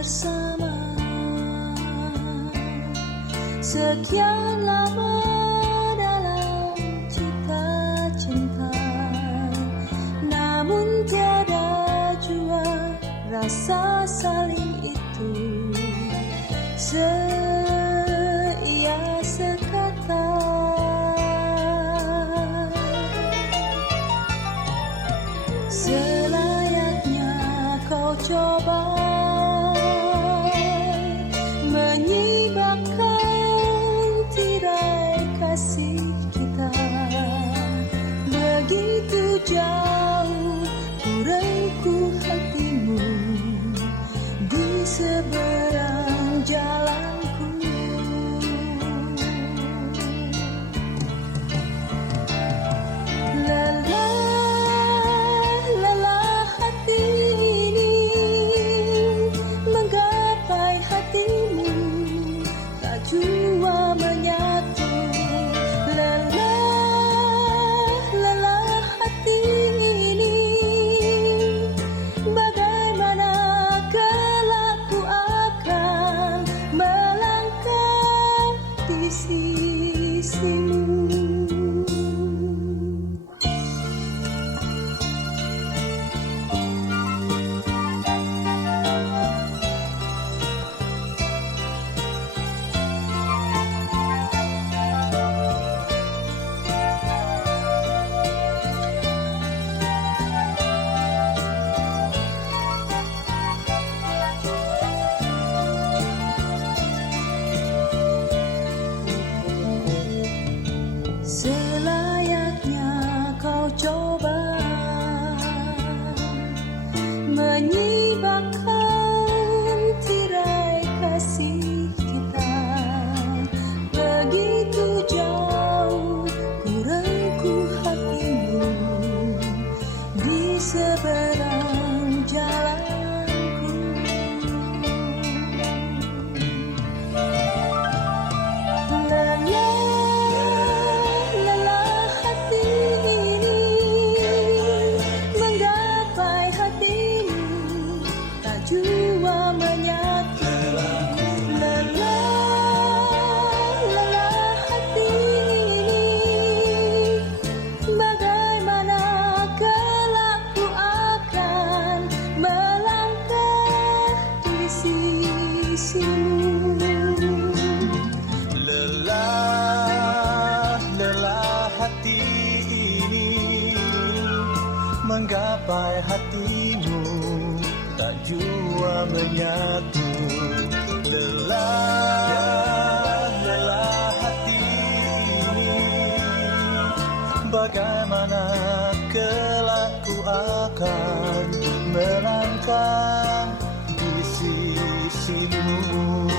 bersama. Sekian lama dalam cita cinta, namun tiada jua rasa saling itu seia sekata. Selayaknya kau coba menyibakkan tirai kasih kita. Begitu jauh ku rengkuh hatimu di seberang jalanku. Lelah hati ini menggapai hatimu, tak jua menyatu. Lelah hati ini, bagaimana kelak ku akan melangkah di sisimu. Selayaknya kau coba menyibakkan tirai kasih kita. Begitu jauh ku rengkuh hatimu di seberang jalanku. Lelah hati ini menggapai hatimu, tak jua menyatu. Lelah hati ini, bagaimana kelak ku akan melangkah di sisimu. Lelah hati ini menggapai hatimu, tak jua menyatu. Lelah hati ini, bagaimana kelak ku akan melangkah di sisimu.